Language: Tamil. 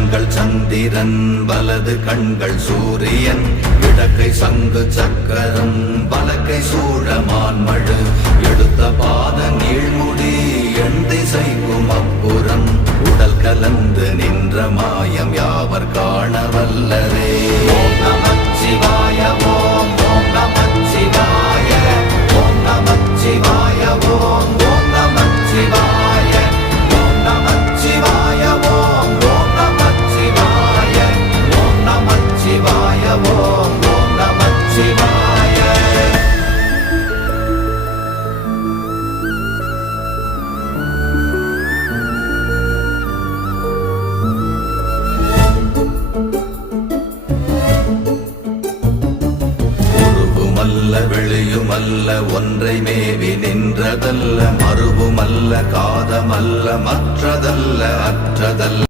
கண்கள் சந்திரன் வலது கண்கள் சூரியன் இடக்கை சங்கு சக்கரம் வலக்கை சூழமான்மழு எடுத்த பாத நீழ்முடி எண் திசைக்கும் அப்புறம் உடல் கலந்து நின்ற மாயம் யாவர் காண வல்லரே. ஓம் நமச்சிவாய ஓம் ஓம் நமச்சிவாய ஓம் நமச்சிவாய ஓம் ஓம் நமச்சிவாய ஓம் நமச்சிவாய ஓம் ஓம் நமச்சிவாய ஓம் நமச்சிவாய ஓம் ஓம் நமச்சிவாய. வெளியுமல்ல ஒன்றை மேவி நின்றதல்ல மறுவுமல்ல காதமல்ல மற்றதல்ல அற்றதல்ல